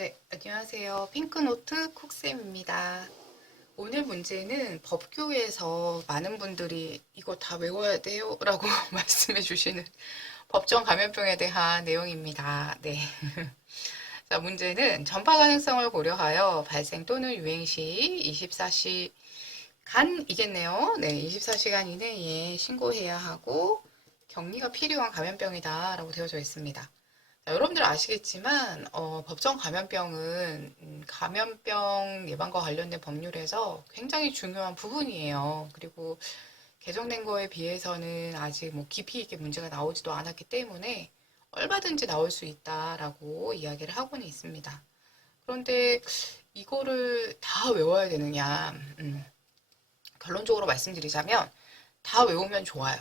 네, 안녕하세요. 핑크노트 쿡쌤입니다. 오늘 문제는 법규에서 많은 분들이 이거 다 외워야 돼요? 라고 말씀해 주시는 법정 감염병에 대한 내용입니다. 네. 자, 문제는 전파 가능성을 고려하여 발생 또는 유행 시 24시간이겠네요. 네, 24시간 이내에 신고해야 하고 격리가 필요한 감염병이다 라고 되어져 있습니다. 자, 여러분들 아시겠지만 법정 감염병은 감염병 예방과 관련된 법률에서 굉장히 중요한 부분이에요. 그리고 개정된 거에 비해서는 아직 뭐 깊이 있게 문제가 나오지도 않았기 때문에 얼마든지 나올 수 있다라고 이야기를 하고는 있습니다. 그런데 이거를 다 외워야 되느냐? 결론적으로 말씀드리자면 다 외우면 좋아요.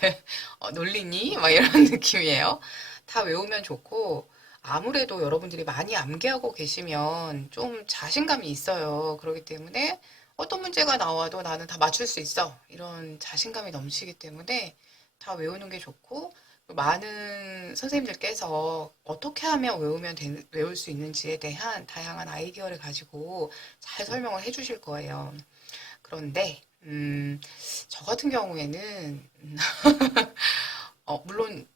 네, 놀리니? 막 이런 느낌이에요. 다 외우면 좋고, 아무래도 여러분들이 많이 암기하고 계시면 좀 자신감이 있어요. 그렇기 때문에 어떤 문제가 나와도 나는 다 맞출 수 있어. 이런 자신감이 넘치기 때문에 다 외우는 게 좋고, 많은 선생님들께서 어떻게 하면 외울 수 있는지에 대한 다양한 아이디어를 가지고 잘 설명을 해 주실 거예요. 그런데, 저 같은 경우에는, 물론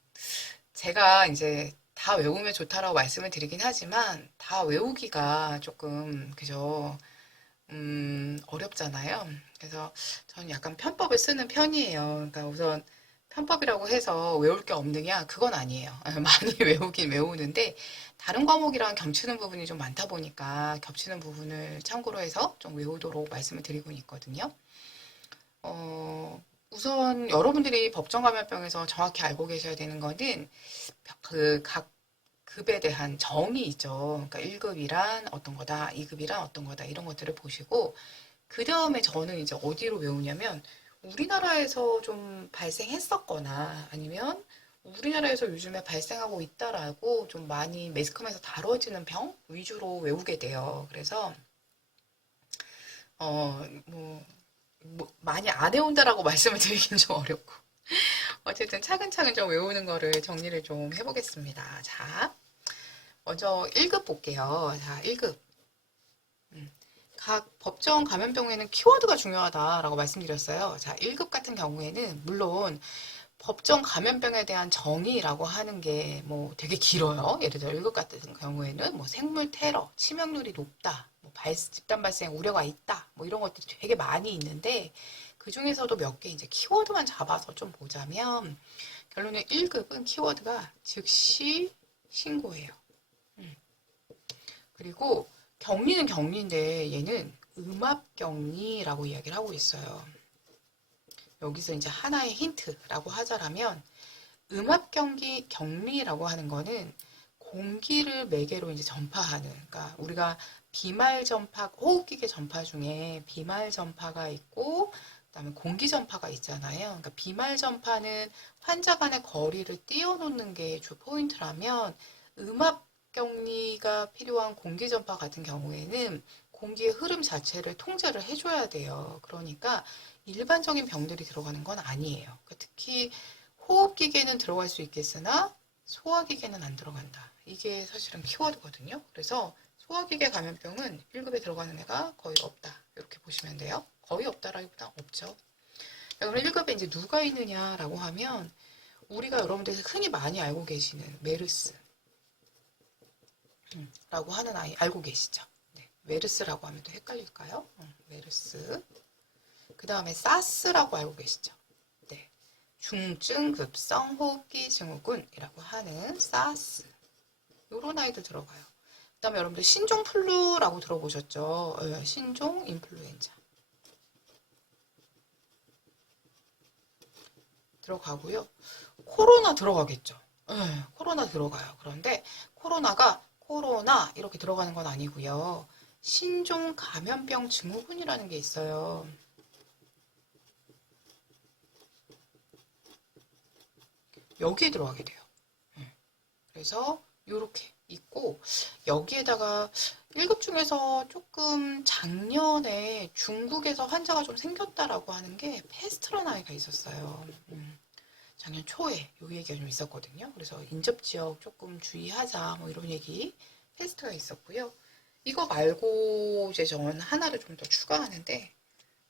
제가 이제 다 외우면 좋다라고 말씀을 드리긴 하지만 다 외우기가 조금 그죠 어렵잖아요. 그래서 저는 약간 편법을 쓰는 편이에요. 그러니까 우선 편법이라고 해서 외울 게 없느냐? 그건 아니에요. 많이 외우긴 외우는데 다른 과목이랑 겹치는 부분이 좀 많다 보니까 겹치는 부분을 참고로 해서 좀 외우도록 말씀을 드리고 있거든요. 우선 여러분들이 법정 감염병에서 정확히 알고 계셔야 되는 거는 그 각 급에 대한 정의 있죠. 그러니까 1급이란 어떤 거다, 2급이란 어떤 거다, 이런 것들을 보시고, 그 다음에 저는 이제 어디로 외우냐면, 우리나라에서 좀 발생했었거나, 아니면 우리나라에서 요즘에 발생하고 있다라고 좀 많이 매스컴에서 다뤄지는 병 위주로 외우게 돼요. 그래서, 뭐 많이 안 해온다라고 말씀을 드리긴 좀 어렵고. 어쨌든 차근차근 좀 외우는 거를 정리를 좀 해보겠습니다. 자, 먼저 1급 볼게요. 자, 1급. 각 법정 감염병에는 키워드가 중요하다라고 말씀드렸어요. 자, 1급 같은 경우에는 물론 법정 감염병에 대한 정의라고 하는 게 뭐 되게 길어요. 예를 들어 1급 같은 경우에는 뭐 생물 테러, 치명률이 높다, 뭐 집단 발생 우려가 있다, 뭐 이런 것들이 되게 많이 있는데 그 중에서도 몇 개 이제 키워드만 잡아서 좀 보자면 결론은 1급은 키워드가 즉시 신고예요. 그리고 격리는 격리인데 얘는 음압격리라고 이야기를 하고 있어요. 여기서 이제 하나의 힌트라고 하자라면 격리라고 하는 거는 공기를 매개로 이제 전파하는, 그러니까 우리가 비말 전파, 호흡기계 전파 중에 비말 전파가 있고, 그다음에 공기 전파가 있잖아요. 그러니까 비말 전파는 환자 간의 거리를 띄워놓는 게 주 포인트라면 음압 격리가 필요한 공기 전파 같은 경우에는 공기의 흐름 자체를 통제를 해줘야 돼요. 그러니까 일반적인 병들이 들어가는 건 아니에요. 그러니까 특히 호흡기계는 들어갈 수 있겠으나 소화기계는 안 들어간다. 이게 사실은 키워드거든요. 그래서 소화기계 감염병은 1급에 들어가는 애가 거의 없다. 이렇게 보시면 돼요. 거의 없다라기보다 없죠. 그럼 1급에 이제 누가 있느냐라고 하면 우리가 여러분들이 흔히 많이 알고 계시는 메르스 라고 하는 아이 알고 계시죠? 네, 메르스라고 하면 또 헷갈릴까요? 메르스. 그 다음에 사스라고 알고 계시죠? 네. 중증급성 호흡기 증후군이라고 하는 사스. 요런 아이들 들어가요. 그 다음에 여러분들 신종플루라고 들어보셨죠? 신종 인플루엔자. 들어가고요. 코로나 들어가겠죠? 코로나 들어가요. 그런데 코로나 이렇게 들어가는 건 아니고요. 신종 감염병 증후군이라는 게 있어요. 여기에 들어가게 돼요. 그래서 이렇게 있고 여기에다가 1급 중에서 조금 작년에 중국에서 환자가 좀 생겼다라고 하는 게 패스트라는 아이가 있었어요. 작년 초에 요 얘기가 좀 있었거든요. 그래서 인접지역 조금 주의하자 뭐 이런 얘기 테스트가 있었고요. 이거 말고 이제 전 하나를 좀 더 추가하는데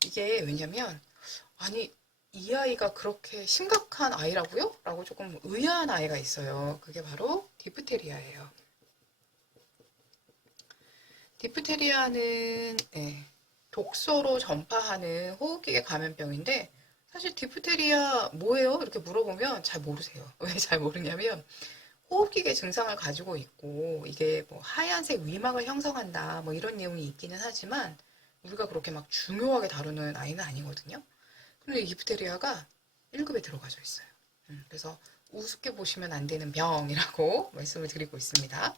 이게 왜냐면 아니 이 아이가 그렇게 심각한 아이라고요? 라고 조금 의아한 아이가 있어요. 그게 바로 디프테리아예요. 디프테리아는 독소로 전파하는 호흡기계 감염병인데 사실 디프테리아 뭐예요? 이렇게 물어보면 잘 모르세요. 왜 잘 모르냐면 호흡기계 증상을 가지고 있고 이게 뭐 하얀색 위막을 형성한다 뭐 이런 내용이 있기는 하지만 우리가 그렇게 막 중요하게 다루는 아이는 아니거든요. 그런데 디프테리아가 1급에 들어가져 있어요. 그래서 우습게 보시면 안 되는 병이라고 말씀을 드리고 있습니다.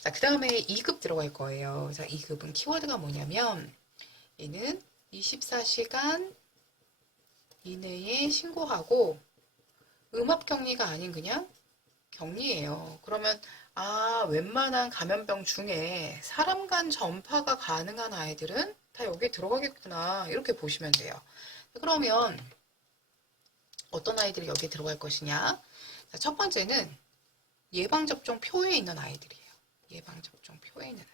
자, 그 다음에 2급 들어갈 거예요. 자, 2급은 키워드가 뭐냐면 얘는 24시간 이내에 신고하고 음압격리가 아닌 그냥 격리예요. 그러면 웬만한 감염병 중에 사람 간 전파가 가능한 아이들은 다 여기에 들어가겠구나 이렇게 보시면 돼요. 그러면 어떤 아이들이 여기에 들어갈 것이냐? 자, 첫 번째는 예방접종 표에 있는 아이들이에요. 예방접종 표에 있는 아이들.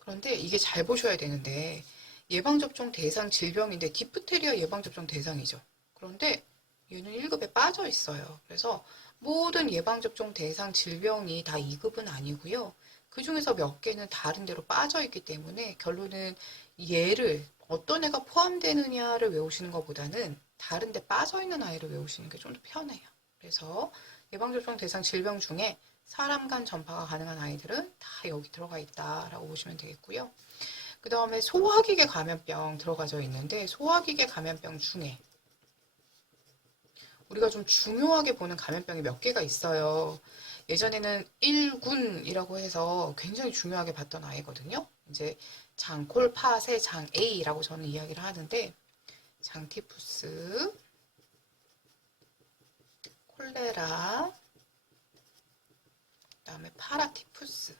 그런데 이게 잘 보셔야 되는데 예방접종 대상 질병인데 디프테리아 예방접종 대상이죠. 그런데 얘는 1급에 빠져 있어요. 그래서 모든 예방접종 대상 질병이 다 2급은 아니고요. 그 중에서 몇 개는 다른 데로 빠져 있기 때문에 결론은 얘를 어떤 애가 포함되느냐를 외우시는 것보다는 다른 데 빠져 있는 아이를 외우시는 게 좀 더 편해요. 그래서 예방접종 대상 질병 중에 사람 간 전파가 가능한 아이들은 다 여기 들어가 있다라고 보시면 되겠고요. 그 다음에 소화기계 감염병 들어가져 있는데 소화기계 감염병 중에 우리가 좀 중요하게 보는 감염병이 몇 개가 있어요. 예전에는 1군이라고 해서 굉장히 중요하게 봤던 아이거든요. 이제 장콜, 파세, 장 A라고 저는 이야기를 하는데 장티푸스, 콜레라, 그 다음에 파라티푸스,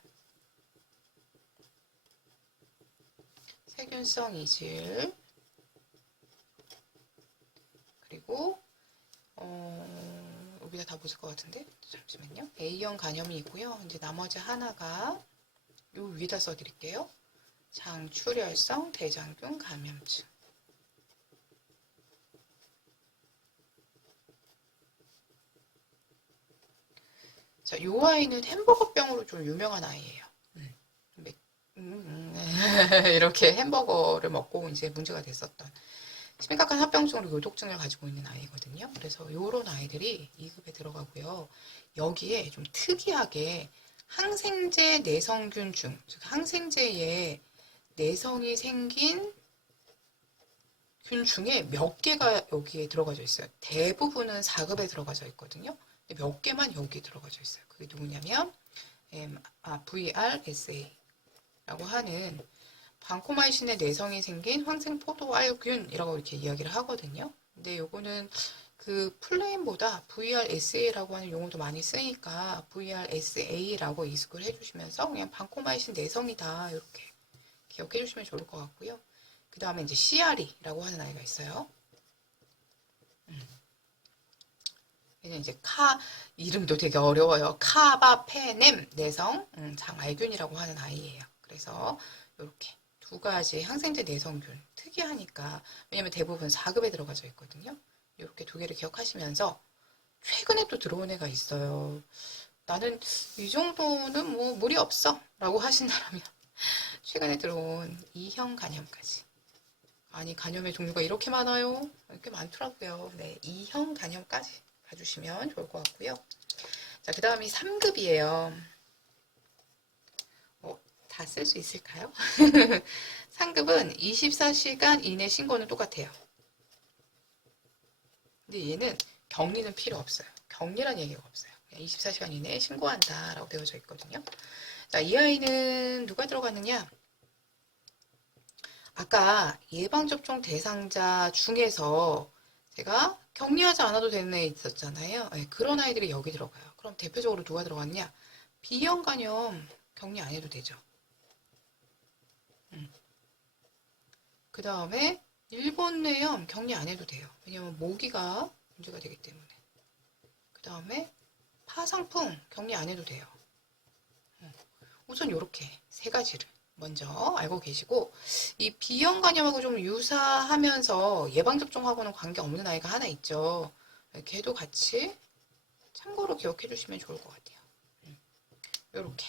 세균성 이질, 그리고 여기다 다 보실 것 같은데 잠시만요. A형 간염이 있고요. 이제 나머지 하나가 요 위에다 써드릴게요. 장출혈성 대장균 감염증. 자, 요 아이는 햄버거병으로 좀 유명한 아이예요. 이렇게 햄버거를 먹고 이제 문제가 됐었던 심각한 합병증으로 요독증을 가지고 있는 아이거든요. 그래서 요런 아이들이 2급에 들어가고요. 여기에 좀 특이하게 항생제 내성균증, 즉 항생제에 내성이 생긴 균 중에 몇 개가 여기에 들어가져 있어요. 대부분은 4급에 들어가져 있거든요. 근데 몇 개만 여기에 들어가져 있어요. 그게 누구냐면 VRSA라고 하는 방코마이신의 내성이 생긴 황생포도알균이라고 이렇게 이야기를 하거든요. 근데 요거는 그 플레인보다 VRSA라고 하는 용어도 많이 쓰니까 VRSA라고 이식을 해주시면서 그냥 방코마이신 내성이다 이렇게 기억해 주시면 좋을 것 같고요. 그 다음에 이제 CRE라고 하는 아이가 있어요. 얘는 이제 이름도 되게 어려워요. 카바페넴 내성 장알균이라고 하는 아이예요. 그래서 이렇게 두 가지 항생제 내성균 특이하니까 왜냐면 대부분 4급에 들어가져 있거든요. 이렇게 두 개를 기억하시면서 최근에 또 들어온 애가 있어요. 나는 이 정도는 뭐 무리 없어 라고 하신다면 최근에 들어온 E형 간염까지. 아니 간염의 종류가 이렇게 많아요? 이렇게 많더라고요. 네, E형 간염까지 봐주시면 좋을 것 같고요. 자, 그 다음이 3급이에요. 다 쓸 수 있을까요? 3급은 24시간 이내 신고는 똑같아요. 근데 얘는 격리는 필요 없어요. 격리란 얘기가 없어요. 24시간 이내에 신고한다 라고 되어져 있거든요. 자, 이 아이는 누가 들어가느냐? 아까 예방접종 대상자 중에서 제가 격리하지 않아도 되는 애 있었잖아요. 네, 그런 아이들이 여기 들어가요. 그럼 대표적으로 누가 들어갔냐? B형 간염 격리 안 해도 되죠. 그 다음에 일본 뇌염 격리 안 해도 돼요. 왜냐면 모기가 문제가 되기 때문에. 그 다음에 파상풍 격리 안 해도 돼요. 우선 이렇게 세 가지를 먼저 알고 계시고, 이 B형 간염하고 좀 유사하면서 예방접종하고는 관계없는 아이가 하나 있죠. 걔도 같이 참고로 기억해 주시면 좋을 것 같아요. 이렇게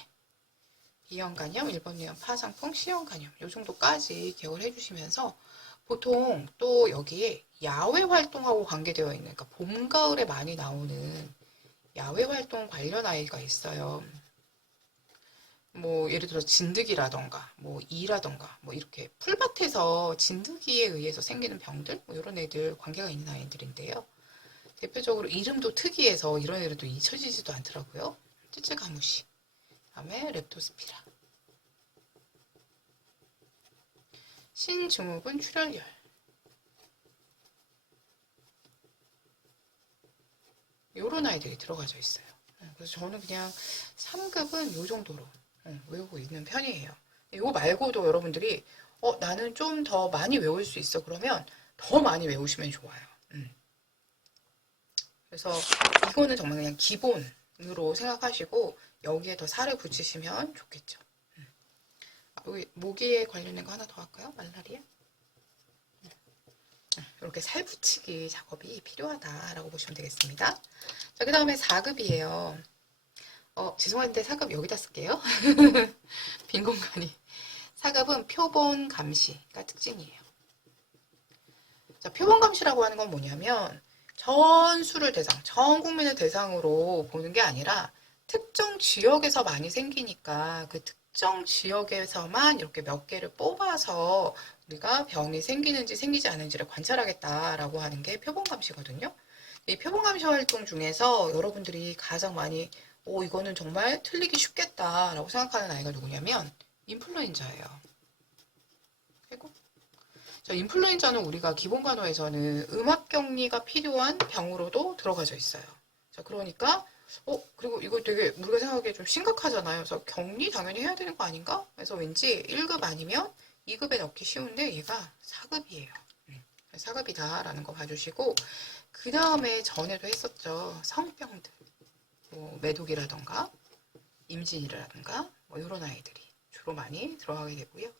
B형 간염, 일본 뇌염, 파상풍, C형 간염 이 정도까지 기억을 해주시면서, 보통 또 여기에 야외 활동하고 관계되어 있는, 그러니까 봄, 가을에 많이 나오는 야외 활동 관련 아이가 있어요. 뭐 예를 들어 진드기라던가 뭐 이라던가 뭐 이렇게 풀밭에서 진드기에 의해서 생기는 병들 뭐 이런 애들 관계가 있는 아이들인데요. 대표적으로 이름도 특이해서 이런 애들도 잊혀지지도 않더라고요. 찌찌가무시, 그다음에 렙토스피라, 신증후군 출혈열, 이런 아이들이 들어가져 있어요. 그래서 저는 그냥 3급은 이 정도로 외우고 있는 편이에요. 이거 말고도 여러분들이 나는 좀 더 많이 외울 수 있어. 그러면 더 많이 외우시면 좋아요. 그래서 이거는 정말 그냥 기본으로 생각하시고 여기에 더 살을 붙이시면 좋겠죠. 여기 모기에 관련된 거 하나 더 할까요? 말라리아? 이렇게 살 붙이기 작업이 필요하다라고 보시면 되겠습니다. 자, 그 다음에 4급이에요. 죄송한데 4급 여기다 쓸게요. 빈 공간이. 4급은 표본 감시가 특징이에요. 자, 표본 감시라고 하는 건 뭐냐면 전수를 대상, 전 국민을 대상으로 보는 게 아니라 특정 지역에서 많이 생기니까 그 특정 지역에서만 이렇게 몇 개를 뽑아서 우리가 병이 생기는지 생기지 않는지를 관찰하겠다라고 하는 게 표본 감시거든요. 이 표본 감시 활동 중에서 여러분들이 가장 많이 이거는 정말 틀리기 쉽겠다라고 생각하는 아이가 누구냐면 인플루엔자예요. 그리고 자, 인플루엔자는 우리가 기본간호에서는 음압격리가 필요한 병으로도 들어가져 있어요. 자, 그러니까 그리고 이거 되게 우리가 생각하기에 좀 심각하잖아요. 그래서 격리 당연히 해야 되는 거 아닌가? 그래서 왠지 1급 아니면 2급에 넣기 쉬운데 얘가 4급이에요. 4급이다라는 거 봐주시고, 그 다음에 전에도 했었죠. 성병들. 뭐 메독이라던가 임진이라던가 뭐 이런 아이들이 주로 많이 들어가게 되고요.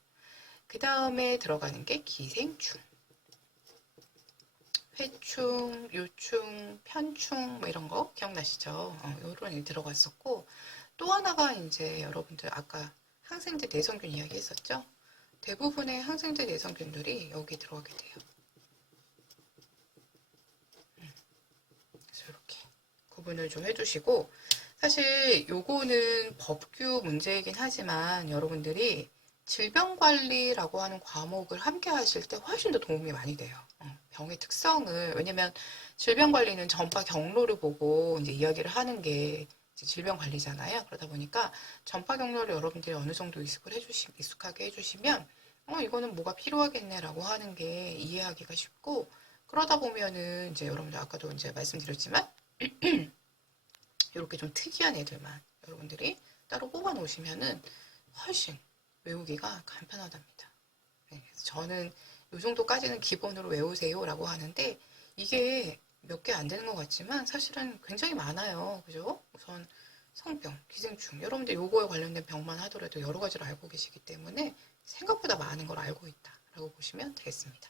그 다음에 들어가는 게 기생충, 회충, 요충, 편충 뭐 이런 거 기억나시죠? 이런 게 들어갔었고, 또 하나가 이제 여러분들 아까 항생제 내성균 이야기 했었죠? 대부분의 항생제 내성균들이 여기 들어가게 돼요. 그래서 이렇게 구분을 좀 해주시고, 사실 요거는 법규 문제이긴 하지만 여러분들이 질병관리라고 하는 과목을 함께 하실 때 훨씬 더 도움이 많이 돼요. 병의 특성을, 왜냐면 질병관리는 전파 경로를 보고 이제 이야기를 하는 게 이제 질병관리잖아요. 그러다 보니까 전파 경로를 여러분들이 어느 정도 익숙하게 해주시면 이거는 뭐가 필요하겠네라고 하는 게 이해하기가 쉽고, 그러다 보면은 이제 여러분들 아까도 이제 말씀드렸지만 이렇게 좀 특이한 애들만 여러분들이 따로 뽑아 놓으시면은 훨씬 외우기가 간편하답니다. 네, 그래서 저는 이 정도까지는 기본으로 외우세요라고 하는데, 이게 몇 개 안 되는 것 같지만 사실은 굉장히 많아요. 그죠? 우선 성병, 기생충, 여러분들 요거에 관련된 병만 하더라도 여러 가지를 알고 계시기 때문에 생각보다 많은 걸 알고 있다라고 보시면 되겠습니다.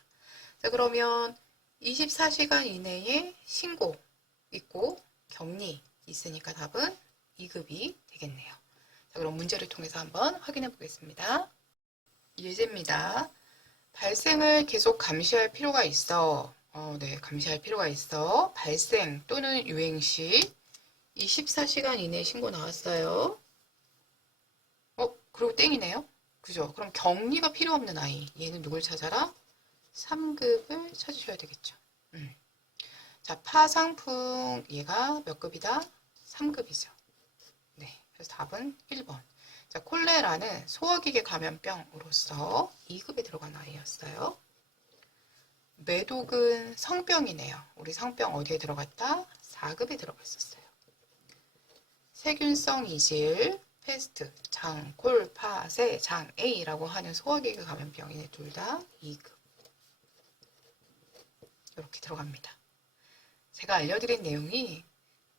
자, 그러면 24시간 이내에 신고 있고 격리 있으니까 답은 2급이 되겠네요. 자, 그럼 문제를 통해서 한번 확인해 보겠습니다. 예제입니다. 발생을 계속 감시할 필요가 있어. 네, 감시할 필요가 있어. 발생 또는 유행 시 24시간 이내 신고 나왔어요. 그리고 땡이네요. 그죠? 그럼 격리가 필요 없는 아이. 얘는 누굴 찾아라? 3급을 찾으셔야 되겠죠. 자, 파상풍 얘가 몇 급이다? 3급이죠. 네, 그래서 답은 1번. 자, 콜레라는 소화기계 감염병으로서 2급에 들어간 아이였어요. 메독은 성병이네요. 우리 성병 어디에 들어갔다? 4급에 들어갔었어요. 세균성 이질, 패스트. 장, 콜, 파, 세, 장, A라고 하는 소화기계 감염병이네. 둘 다 2급. 이렇게 들어갑니다. 제가 알려드린 내용이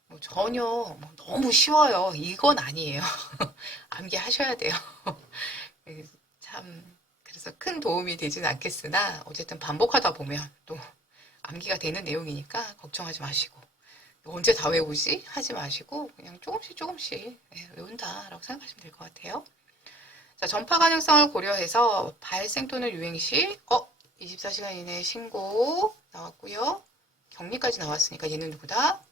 뭐 전혀 뭐 너무 쉬워요. 이건 아니에요. 암기 하셔야 돼요. 참, 그래서 큰 도움이 되진 않겠으나, 어쨌든 반복하다 보면 또 암기가 되는 내용이니까 걱정하지 마시고, 언제 다 외우지? 하지 마시고, 그냥 조금씩 조금씩 외운다라고 생각하시면 될 것 같아요. 자, 전파 가능성을 고려해서 발생 또는 유행 시, 24시간 이내 신고 나왔고요. 격리까지 나왔으니까 얘는 누구다?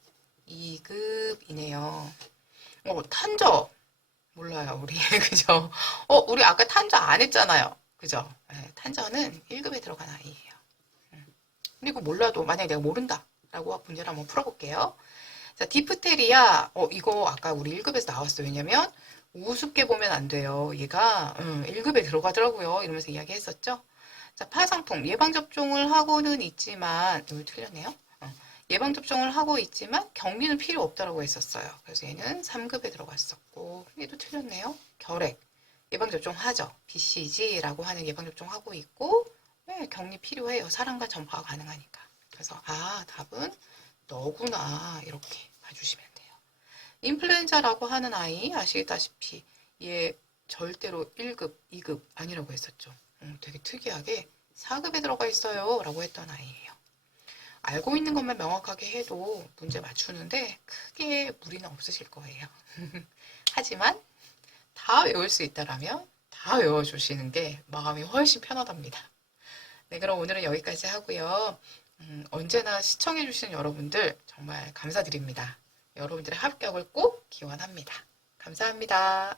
2급이네요. 탄저. 몰라요, 우리. 그죠? 우리 아까 탄저 안 했잖아요. 그죠? 네, 탄저는 1급에 들어간 아이예요. 그리고 몰라도 만약에 내가 모른다. 라고 문제를 한번 풀어볼게요. 자, 디프테리아. 이거 아까 우리 1급에서 나왔어요. 왜냐면 우습게 보면 안 돼요. 얘가 1급에 들어가더라고요. 이러면서 이야기했었죠. 자, 파상풍. 예방접종을 하고는 있지만, 이거 틀렸네요. 예방접종을 하고 있지만 격리는 필요 없다고 했었어요. 그래서 얘는 3급에 들어갔었고, 얘도 틀렸네요. 결핵. 예방접종 하죠. BCG라고 하는 예방접종 하고 있고, 네, 격리 필요해요. 사람과 전파가 가능하니까. 그래서, 답은 너구나. 이렇게 봐주시면 돼요. 인플루엔자라고 하는 아이, 아시다시피, 얘 절대로 1급, 2급 아니라고 했었죠. 되게 특이하게 4급에 들어가 있어요. 라고 했던 아이예요. 알고 있는 것만 명확하게 해도 문제 맞추는데 크게 무리는 없으실 거예요. 하지만 다 외울 수 있다라면 다 외워주시는 게 마음이 훨씬 편하답니다. 네, 그럼 오늘은 여기까지 하고요. 언제나 시청해주시는 여러분들 정말 감사드립니다. 여러분들의 합격을 꼭 기원합니다. 감사합니다.